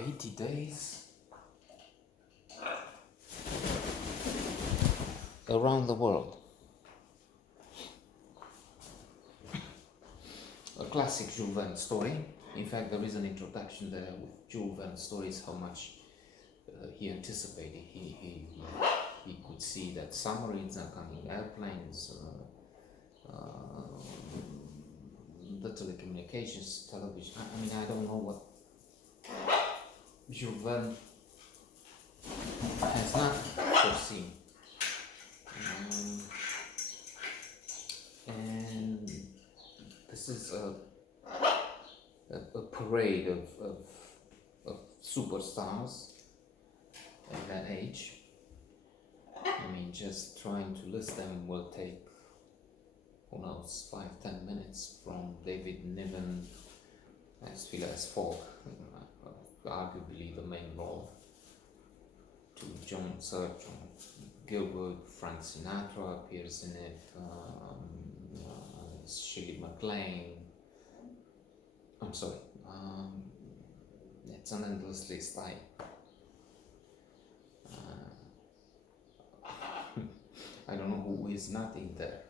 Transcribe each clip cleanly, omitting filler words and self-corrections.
80 days around the world. A classic Jules Verne story. In fact, there is an introduction there with Jules Verne stories, how much he anticipated. He could see that submarines are coming, airplanes, the telecommunications, television. I mean, I don't know what Jules Verne has not foreseen. And this is a parade of superstars at that age. I mean, just trying to list them will take, who knows, 5-10 minutes, from David Niven as Phileas Fogg, arguably the main role, to Sir John Gilbert. Frank Sinatra appears in it, Shirley MacLaine. I'm sorry, it's an endless list. I don't know who is not in there,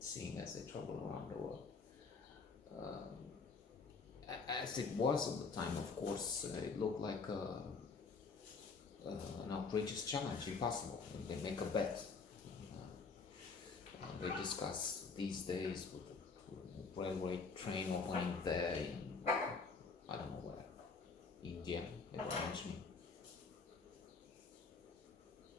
seeing as they travel around the world. As it was at the time, of course, it looked like an outrageous challenge, impossible. They make a bet. They discuss these days with the railway train opening there in, I don't know where, India, they were mentioning.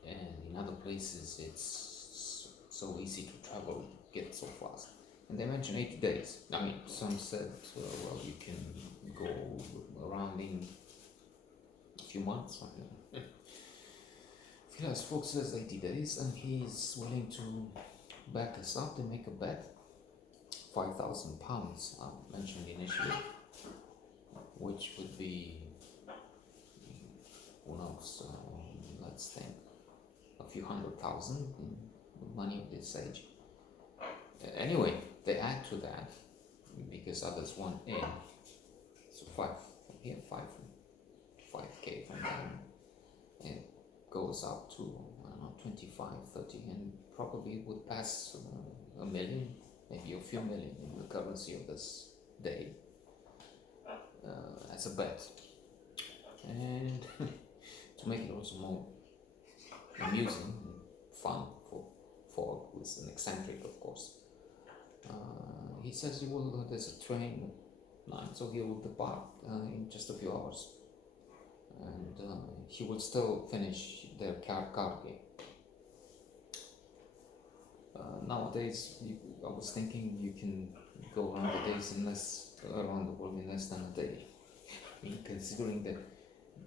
And in other places, it's so easy to travel, get so fast. And they mentioned 80 days. I mean, some said, well, you can go around in a few months. I don't know. Phileas Fogg says 80 days, and he's willing to back us up. They make a bet, £5,000, mentioned initially, which would be, who knows, let's think, a few $100,000 money of this age. Anyway, they add to that because others want in, so 5K from them, and it goes up to, I don't know, 25, 30, and probably would pass a million, maybe a few million in the currency of this day, as a bet. And to make it also more amusing, fun for Fogg, who is an eccentric, of course, he says there's a train at 9, so he will depart in just a few hours, and he will still finish their cargo. Nowadays, I was thinking you can go around around the world in less than a day. I mean, considering that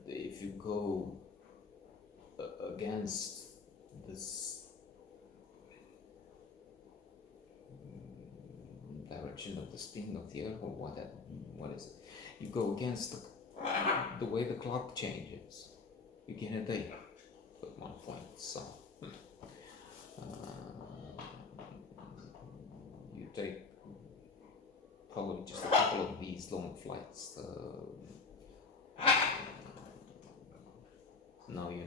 if you go against this direction of the spin of the earth, or what is it? You go against the way the clock changes. You gain a day at one point. So you take probably just a couple of these long flights. Now you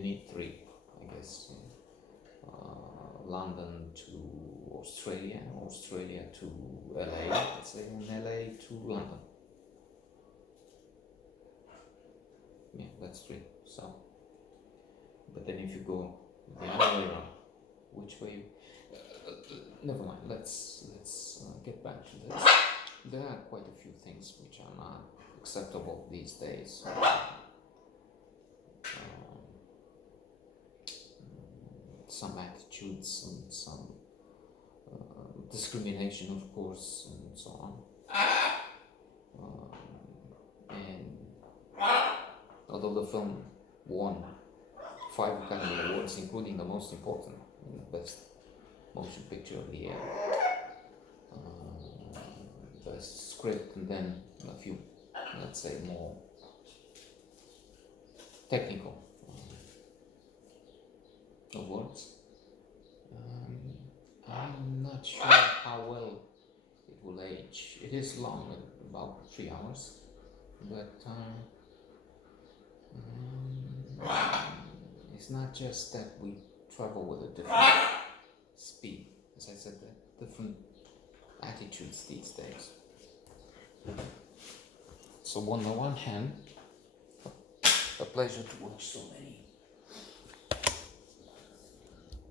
need 3, I guess. London to Australia to LA, let's say, and LA to London. Yeah, that's 3. So, but then if you go the other way around, which way? Never mind. Let's get back to this. There are quite a few things which are not acceptable these days. Some attitudes and some discrimination, of course, and so on. And although the film won 5 Academy Awards, including the most important, Best Motion Picture of the Year, Best Script, and then a few, let's say, more technical awards. I'm not sure how well it will age. It is long, about 3 hours, but it's not just that we travel with a different speed, as I said, the different attitudes these days. So on the one hand, a pleasure to watch so many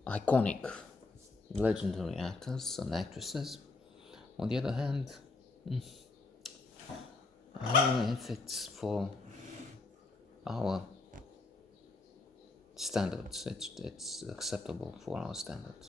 iconic, legendary actors and actresses. On the other hand, I don't know if it's for our standards, it's acceptable for our standards.